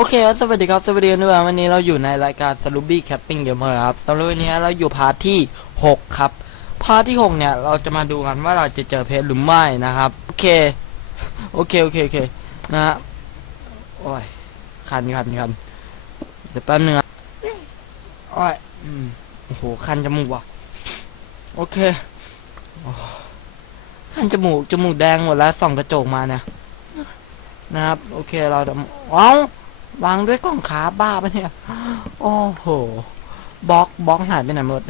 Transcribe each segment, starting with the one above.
โอเคครับสวัสดีครับ สวัสดีกันด้วยวันนี้เราอยู่ในรายการ s l u b y Camping Gamer ครับสำหรับวันนี้เราอยู่พาร์ทที่ 6 ครับ พาร์ทที่ 6 เนี่ย เราจะมาดูกันว่าเราจะเจอเพชรหรือไม่นะครับ โอเค โอเค โอเค โอเค นะฮะ โอ้ย คันคันคันเดี๋ยวแป๊บนึงนะโอ้ยอืมโอ้โห คันจมูกว่ะ โอเคโอ้คันจมูก จมูกแดงหมดแล้วส่องกระจกมาเนี่ยนะครับ โอเค เราเอ้า วางด้วยกล่องขาบ้าปะเนี่ย โอ้โหบล็อกบล็อกหายไปไหนหมด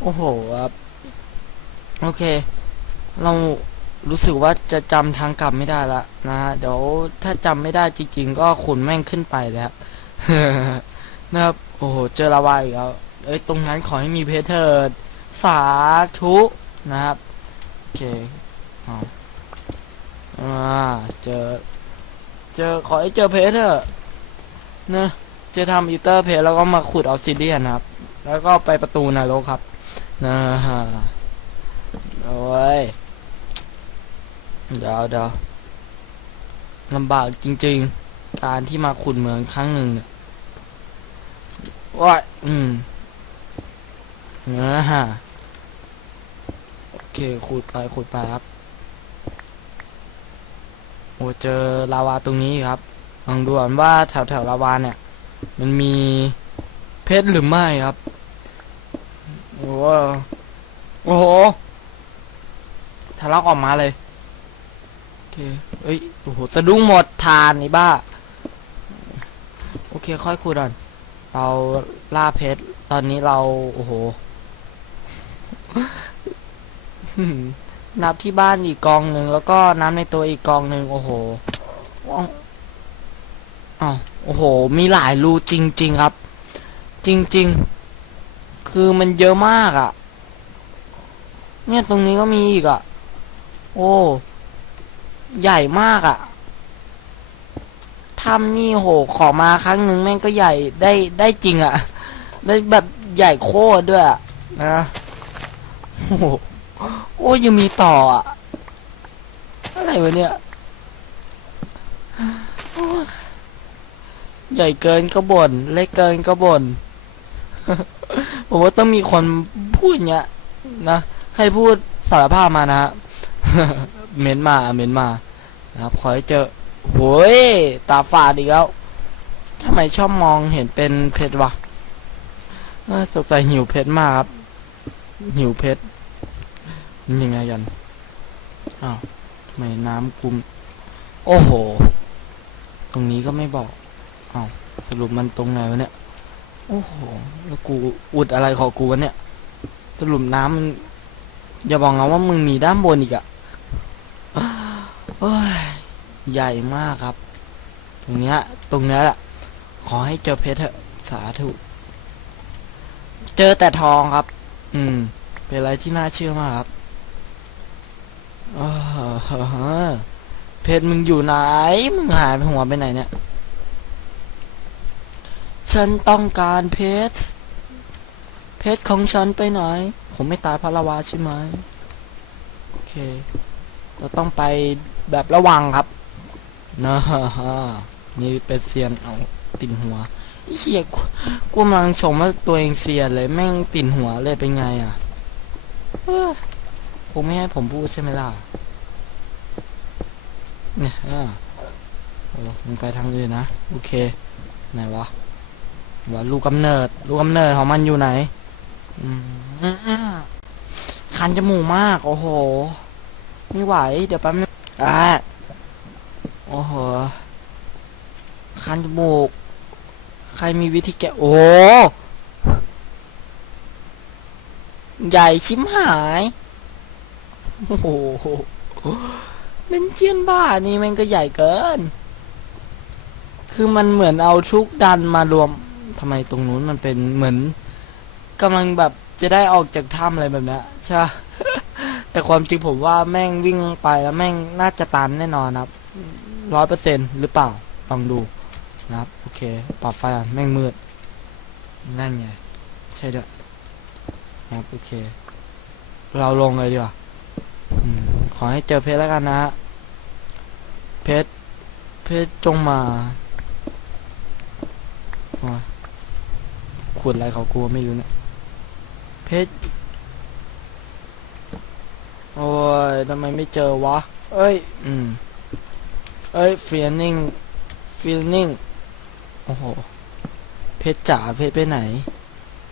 โอ้โหครับโอเค เรารู้สึกว่าจะจำทางกลับไม่ได้ละนะฮะเดี๋ยวถ้าจำไม่ได้จริง ๆ ก็ขุนแม่งขึ้นไปแล้วนะครับโอ้โหเจอลาวายอีกแล้วเอ้ยตรงนั้นขอให้มีเพชรเถิดสาธุนะครับโอเคอาอ่าเจอ เจอขอให้เจอเพชรเถอะนะจะทำอีเตอร์เพชรแล้วก็มาขุดออฟซิเดียนครับ แล้วก็ไปประตูนรกครับนะฮะโอ้ยเดี๋ยวเดี๋ยวลำบากจริง ๆ การที่มาขุดเหมืองครั้งหนึ่งเนี่ยว้าอืมนะฮะโอเคขุดไปขุดไปครับโอ้เจอลาวาตรงนี้ครับ ลองดูก่อนว่าแถวแถวลาวาเนี่ย มันมีเพชรหรือไม่ครับ โอ้โหโอ้โหทะลักออกมาเลยโอเคเอ้ยโอ้โหสะดุ้งหมดทานนี่บ้า โอเคค่อยคุยก่อน เราล่าเพชรตอนนี้เรา โอ้โหนับที่บ้านอีกกองหนึ่งแล้วก็น้ำในตัวอีกกองหนึ่งโอ้โห อ้าวโอ้โห มีหลายรูจริง ๆ ครับ จริง ๆ คือมันเยอะมากอะ่ะ เนี่ยตรงนี้ก็มีอีกอะ่ะ โอ้ ใหญ่มากอะ่ะทำนี่โห ขอมาครั้งหนึ่งแม่งก็ใหญ่ได้ได้จริงอะ่ะ ได้แบบใหญ่โคตรด้วยอะนะโอ้โห โอ้ยยังมีต่ออะอะไรวะเนี่ยโอ้ย ใหญ่เกินก็บน่นเล็กเกินก็บน่นผมว่าต้องมีคนพูดเนี้ยนะใครพูดสารภาพมานะฮะเม้นมาเม้นมานะครับขอให้เจอโว้ยตาฝาดอีกแล้วทำไมชอบมองเห็นเป็นเพชรวะสงสัยหิวเพชรมากครับ หิวเพชรยังไงกันอ้าวทำไมน้ำกุม โอ้โห ตรงนี้ก็ไม่บอก อ้าสรุปมันตรงไหนวะเนี่ย โอ้โห แล้วกูอุดอะไรของกูวะเนี่ย สรุปน้ำมันอย่าบอกนะว่ามึงมีด้านบนอีกอะโอ้ย ใหญ่มากครับ ตรงเนี้ย ตรงเนี้ยแหละ ขอให้เจอเพชรเถอะสาธุ เจอแต่ทองครับ อืม เป็นอะไรที่น่าเชื่อมากครับเพชรมึงอยู่ไหน มึงหายไปหัวไปไหนเนี่ย ฉันต้องการเพชร เพชรของฉันไปไหน ผมไม่ตายพระละวาใช่ไหมโอเค เราต้องไปแบบระวังครับนะฮะนี่เป็นเซียนเอาติ่นหัวเฮียกูกูกำลังชมว่าตัวเองเซียนเลยแม่งติ่นหัวเลยเป็นไงอะคงไม่ให้ผมพูดใช่ไหมล่ะเนี่ยอ่าโอ้มึงไปทางอื่นนะ โอเค ไหนวะ ว่าลูกกำเนิด ลูกกำเนิดของมันอยู่ไหนคันจมูกมาก โอ้โห ไม่ไหว เดี๋ยวแป๊บนึงอ่าโอ้โห คันจมูก ใครมีวิธีแกะ โอ้ใหญ่ชิมหาย โอ้โหเป็นเจียนบ้านี่มันก็ใหญ่เกิน คือมันเหมือนเอาชุกดันมารวม ทำไมตรงนู้นมันเป็นเหมือนกำลังแบบจะได้ออกจากถ้ำอะไรแบบนี้ใช่แต่ความจริงผมว่าแม่งวิ่งไปแล้วแม่งน่าจะตันแน่นอนครับร้อยเปอร์เซ็นหรือเปล่าลองดูนะครับโอเคปรับไฟแม่งมืดนั่นไงใช่ด้วยนะครับโอเค เราลงเลยดีกว่าอขอให้เจอเพชรแล้วกันนะเพชรเพชรจงมา ขุดอะไรเขากลัวไม่รู้เนี่ยเพชรโอ้ยทำไมไม่เจอวะ เอ้ย อืม เอ้ย feeling feeling โอ้โห เพชรจ๋าเพชรไปไหน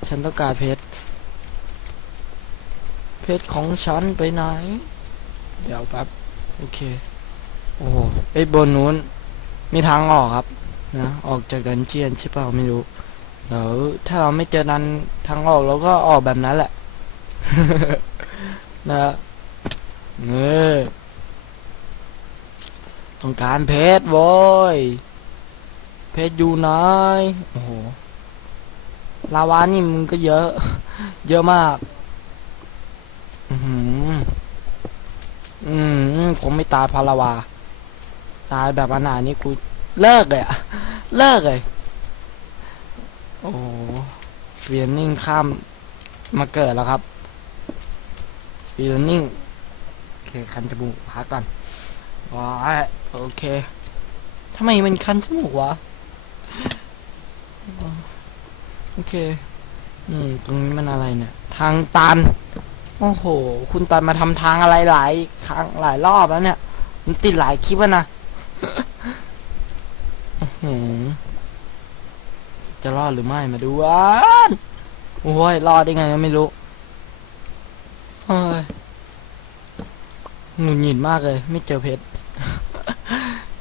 ฉันต้องการเพชร เพชรของฉันไปไหน เดี๋ยวแป๊บ โอเค โอ้โหไอ้บนนู้น มีทางออกครับ นะ ออกจากดันเจียนใช่เปล่าไม่รู้ เดี๋ยวถ้าเราไม่เจอดันทางออกเราก็ออกแบบนั้นแหละ นะเงอต้องการเพชรโว้ยเพชรอยู่ไหนโอ้โหลาวานี่มึงก็เยอะ เยอะมาก อือหืออืมคงไม่ตายพาลาวา ตายแบบอนานี่กูเลิกเลยอะเลิกเลย โอ้เฟียนิ่งข้ามมาเกิดแล้วครับเฟียนิ่งโอเคคันจมูกพักก่อนว้าโอเคทำไมมันคันจมูกวะโอเค อืม ตรงนี้มันอะไรเนี่ย ทางตัน โอ้โห คุณตันมาทำทางอะไรหลายครั้งหลายรอบแล้วเนี่ย มันติดหลายคลิปแล้วนะอื้อหือ จะรอดหรือไม่มาดูกันโอ้ยรอดได้ไงก็ไม่รู้เฮ้ยหงุดหงิดมากเลย ไม่เจอเพชร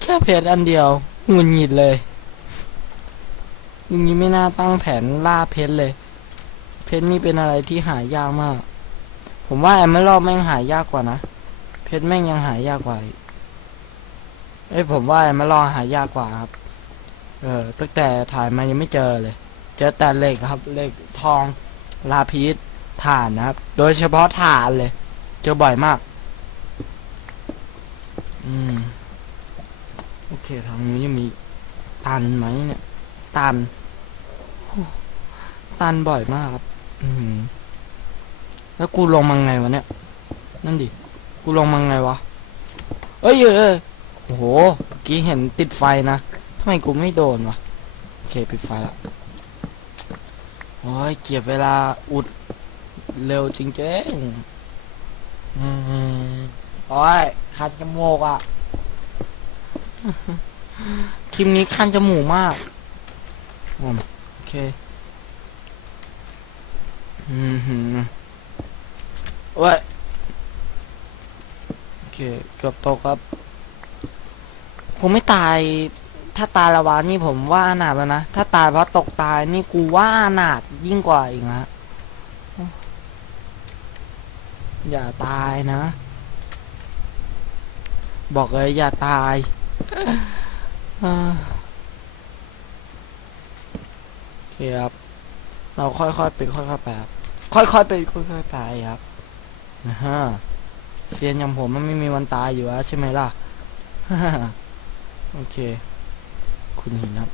แค่เพชรอันเดียวหงุดหงิดเลยอย่างนี้ไม่น่าตั้งแผนล่าเพชรเลย เพชรนี่เป็นอะไรที่หายากมาก ผมว่าแอมเมอรอแม่งหายากกว่านะ เพชรแม่งยังหายากกว่าอีกเอ้ยผมว่าแอมเมอรอหายากกว่าครับ เออตั้งแต่ถ่ายมายังไม่เจอเลย เจอแต่เหล็กครับเหล็กทองลาพีสถ่านนะครับ โดยเฉพาะถ่านเลย เจอบ่อยมาก อืม โอเค ทางนี้ยังมีตันไหมเนี่ย ตัน ตันบ่อยมากครับ อือหือแล้วกูลงมาไงวะเนี่ย นั่นดิ กูลงมาไงวะ เอ้ยเอ้ยเอ้ยโอ้โห กี้เห็นติดไฟนะ ไมกูไม่โดนวะโอเคปิดไฟละโอ้ยเกียบเวลาอุดเร็วจริงๆอืมโอ้ยคันจมูกอะคลิปนี้คันจมูกมากอืมโอเคอืมหืมโอ้ยโอเคเกือบตกครับ คงไม่ตาย ถ้าตายละวานี่ผมว่าอนาถแล้วนะ ถ้าตายเพราะตกตายนี่กูว่าอนาถยิ่งกว่าอีกนะอย่าตายนะ บอกเลยอย่าตายโอเคครับ เราค่อยๆเป็นค่อยๆไปครับค่อยๆเป็นค่อยๆไปครับนะฮะเซียนอย่างผมมันไม่มีวันตายอยู่แล้วใช่ไหมล่ะโอเค คุณหินครับ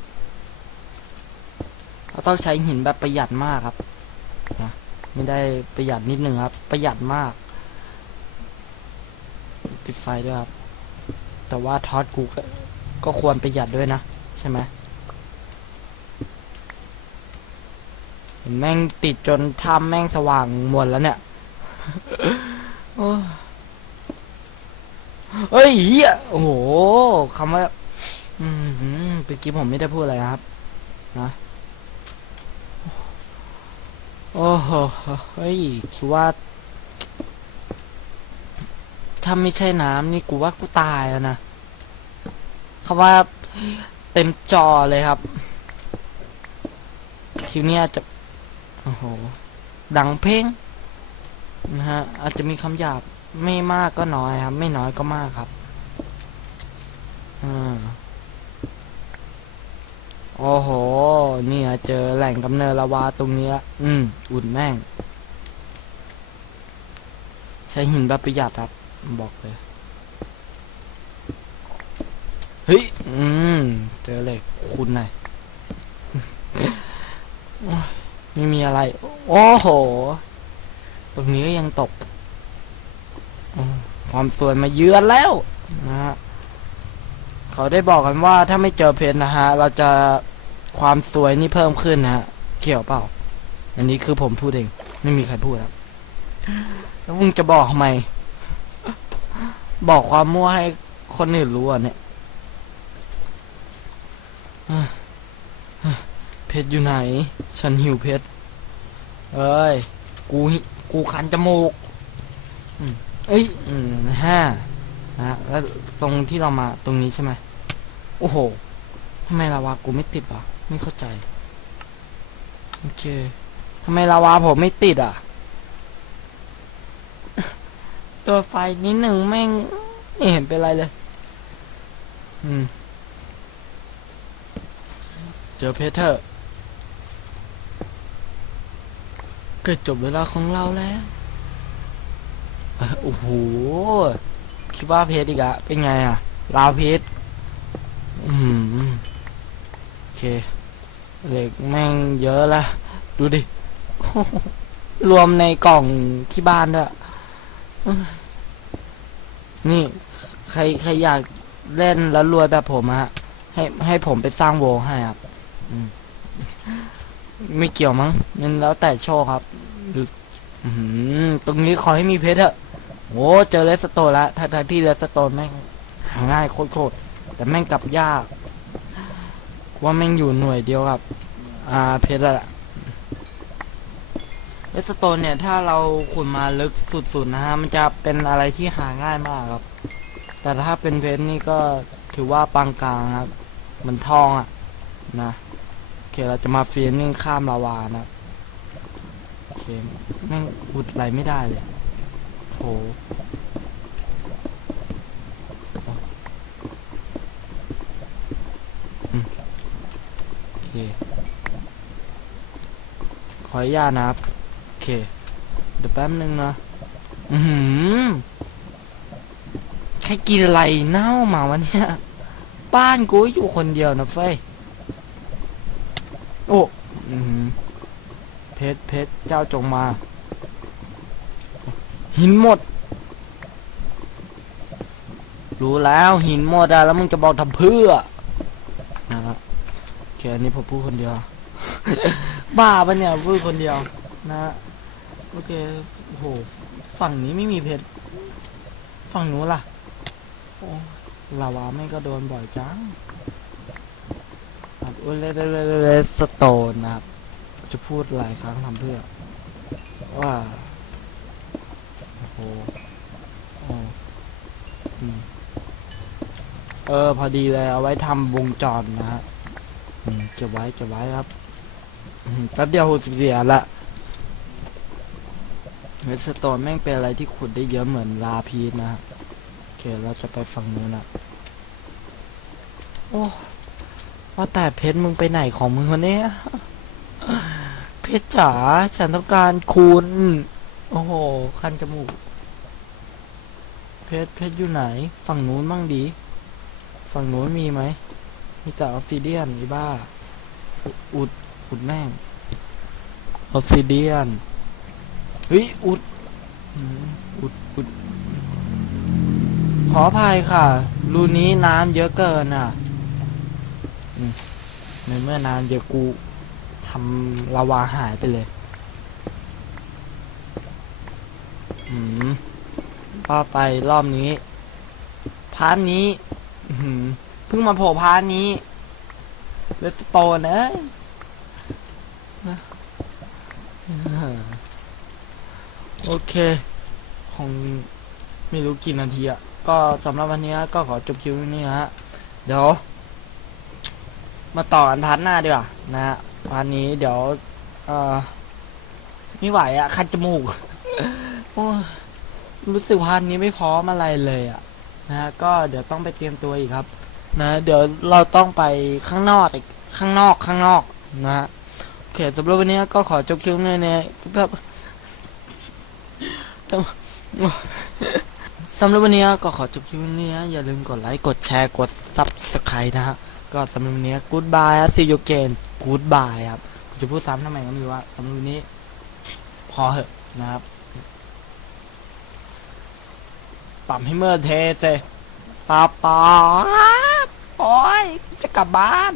เราต้องใช้หินแบบประหยัดมากครับนะไม่ได้ประหยัดนิดนึงครับ ประหยัดมาก ติดไฟด้วยครับ แต่ว่าทอดกูก็ก็ควรประหยัดด้วยนะ ใช่ไหมเห็นแม่งติดจนทำแม่งสว่างหมดแล้วเนี่ยเฮ้ย โอ้โหคำว่า อืมเมื่อกี้ผมไม่ได้พูดอะไรนะครับ นะโอ้โหเฮ้ยคิดว่า ถ้าไม่ใช่น้ำนี่กูว่ากูตายแล้วนะคำว่าเต็มจอเลยครับคิวเนี้ยจะ โอ้โห ดังเพ่งนะฮะ อาจจะมีคำหยาบไม่มากก็น้อยครับ ไม่น้อยก็มากครับ อืม โอ้โห เนี่ยเจอแหล่งกำเนิดลาวาตรงนี้ละอืม อุ่นแม่ง ใช้หินแบบประหยัดครับ บอกเลย เฮ้ย อืม เจอเหล็กคุณหน่อยไม่มีอะไร โอ้โห ตรงนี้ก็ยังตก ความสวยมาเยือนแล้วนะฮะ เขาได้บอกกันว่าถ้าไม่เจอเพชรนะฮะ เราจะความสวยนี่เพิ่มขึ้นนะฮะ เกี่ยวเปล่า อันนี้คือผมพูดเอง ไม่มีใครพูดครับ แล้วมึงจะบอกทำไม บอกความมั่วให้คนอื่นรู้อะเนี่ยเพชรอยู่ไหน ฉันหิวเพชรเอ้ย กูกูคันจมูกเอ้ยห้านะฮะแล้วตรงที่เรามาตรงนี้ใช่ไหม โอ้โหทำไมลาวากูไม่ติดอะ ไม่เข้าใจ โอเคทำไมลาวาผมไม่ติดอะ ตัวไฟนิดหนึ่งแม่งไม่เห็นเป็นไรเลย อืม เจอเพชรเถอะเกิดจบเวลาของเราแล้วโอ้โห คิดว่าเพชรอีกอะเป็นไงอะลาวเพชร อืมโอเคเหล็กแม่งเยอะละ ดูดิ รวมในกล่องที่บ้านด้วยนี่ ใครใครอยากเล่นแล้วรวยแบบผมอะให้ให้ผมไปสร้างโวให้ครับมไม่เกี่ยวมั้งนั่นแล้วแต่โชคครับหรือตรงนี้ขอให้มีเพชรเถอะโอ้เจอเลสโตนแล้วทั้งที่เลสโตนแม่งหาง่ายโคตร แต่แม่งกลับยากว่าแม่งอยู่หน่วยเดียวกับ อ่าเพชรอะเลสโตนเนี่ย ถ้าเราขุดมาลึกสุดๆนะฮะ มันจะเป็นอะไรที่หาง่ายมากครับ แต่ถ้าเป็นเพชรนี่ก็ถือว่าปานกลางครับ เหมือนทองอะนะโอเคเราจะมาเฟียนิ่งข้ามลาวานะโอเคแม่งอุดอะไรไม่ได้เลยโถอืมโอเค ข ออนุญาตนะครับ โอเค เดี๋ยวแป๊บนึงนะ อือหือใครกินอะไรเน่ามาวะเนี่ยบ้านกูอยู่คนเดียวนะเฟ้ย โอ้อือหือเพชรเพชรเจ้าจงมา หินหมด รู้แล้วหินหมดอะแล้วมึงจะบอกทำเพื่อนะฮะโอเคอันนี้ผมพูดคนเดียว บ้าปะเนี่ยพูดคนเดียวนะโอเคโหฝั่งนี้ไม่มีเพชรฝั่งนู้นล่ะโอ้ลาวาแม่ก็โดนบ่อยจังครับเลเลเลเลเลสโตนนะครับ จะพูดหลายครั้งทำเพื่อ ว่าโอ้โหอืมเออพอดีเลยเอาไว้ทำวงจรนะฮะอืมเก็บไว้เก็บไว้ครับ แป๊บเดียวหกสิบสี่อันละเรสโตนแม่งเป็นอะไรที่ขุดได้เยอะเหมือนลาพีนะโอเคเราจะไปฝั่งนู้นนะโอ้ว่าแต่เพชรมึงไปไหนของมึงวะเนี่ยเพชรจ๋าฉันต้องการคุณ โอ้โห คันจมูก เพชรเพชรอยู่ไหน ฝั่งนู้นบ้างดี ฝั่งนู้นมีไหม มีแต่ออฟซิเดียนอีบ้า อุด อุดแม่งออฟซิเดียนเฮ้ยอุดอุดอุดขออภัยค่ะ รูนี้น้ำเยอะเกินอะในเมื่อน้ำเยอะกูทำลาวาหายไปเลยอืมป้าไปรอบนี้ พาร์ทนี้เพิ่งมาโผล่พาร์ทนี้เลสโตนเอ้ยนะ โอเค คงไม่รู้กี่นาทีอะก็สำหรับวันนี้ก็ขอจบคลิปไว้นี้ฮะ เดี๋ยว มาต่อกันพาร์ทหน้าดีกว่านะฮะพาร์ทนี้เดี๋ยว เอ่อไม่ไหวอะคันจมูกโอ้รู้สึกพาร์ทนี้ไม่พร้อมอะไรเลยอะนะฮะก็เดี๋ยวต้องไปเตรียมตัวอีกครับ นะ เดี๋ยวเราต้องไปข้างนอกอีกข้างนอกข้างนอกนะฮะ เคสำหรับวันนี้ก็ขอจบคลิปนี้เนี่ยแบบสำหรับวันนี้ก็ขอจบคลิปนี้อย่าลืมกดไลค์กดแชร์กด subscribe นะฮะก็สำหรับวันนี้ goodbye ครับ see you again goodbye ครับจะพูดซ้ำทำไมก็ไม่รู้ว่าสำหรับวันนี้ พอเหอะนะครับปรับให้เมื่อเทเซปาปาโอ้ยจะกลับบ้าน